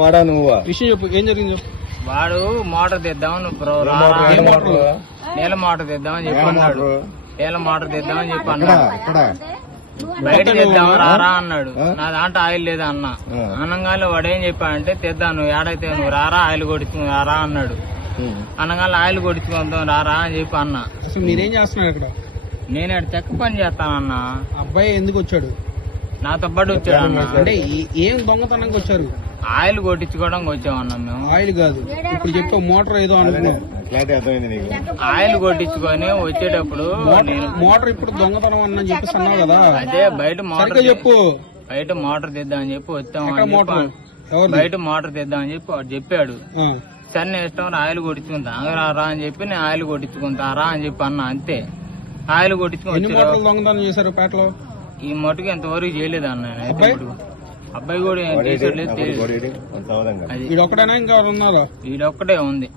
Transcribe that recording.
వాడా నువ్వా? విషయం చెప్పు, ఏం జరిగింది చెప్పు. వాడు మోటార్ తెద్దామని నీళ్ళ మోటార్ తెద్దామని చెప్పి అన్నాడు. నీళ్ళ మోటార్ తెద్దామని చెప్పి అన్నాడు. బయట తెద్దాం రారా అన్నాడు. నా దాంట్లో ఆయిల్ లేదా అన్న. అనగానే వాడు ఏం చెప్పాడంటే తెద్దాం, నువ్వు ఏడైతే నువ్వు రారా ఆయిల్ కొడుచుకుని రారా అన్నాడు. అనగానే ఆయిల్ కొడుచుకుందాం రారా అని చెప్పి అన్న. అసలు మీరేం చేస్తున్నారు ఇక్కడ? నేను అక్కడ చెక్క పని చేస్తానన్న. అబ్బాయి ఎందుకు వచ్చాడు? నాతో పాటు వచ్చాడు అన్న. అంటే ఏం దొంగతనంగా వచ్చారు? ఆయిల్ కొట్టించుకోవడానికి వచ్చామన్నా మేము. ఆయిల్ కాదు, ఇప్పుడు చెప్పే మోటార్ ఏదో అనుకున్నాం. ఆయిల్ కొట్టించుకొని వచ్చేటప్పుడు మోటార్ ఇప్పుడు దొంగతనం అన్న చెప్పేసి అన్నావు కదా. అదే బయట మోటార్ చెప్పు. బయట మోటార్ తెద్దామని చెప్పి వచ్చాము. బయట మోటార్ తెద్దామని చెప్పి వాడు చెప్పాడు. సరే నేను ఇష్టం ఆయిల్ కొట్టించుకుంటా రా అని చెప్పి నేను ఆయిల్ కొట్టించుకుంటారా అని చెప్పి అన్నా. అంతే ఆయిల్ కొట్టించుకుని దొంగతనం చేశారు పేటలో. ఈ మటుకు ఎంతవరకు చేయలేదు అన్న. అబ్బాయి కూడా చేసేట్లేదు తెలియదు. వీడొక్కడైనా ఇంకా ఉన్నారా? వీడొక్కడే ఉంది.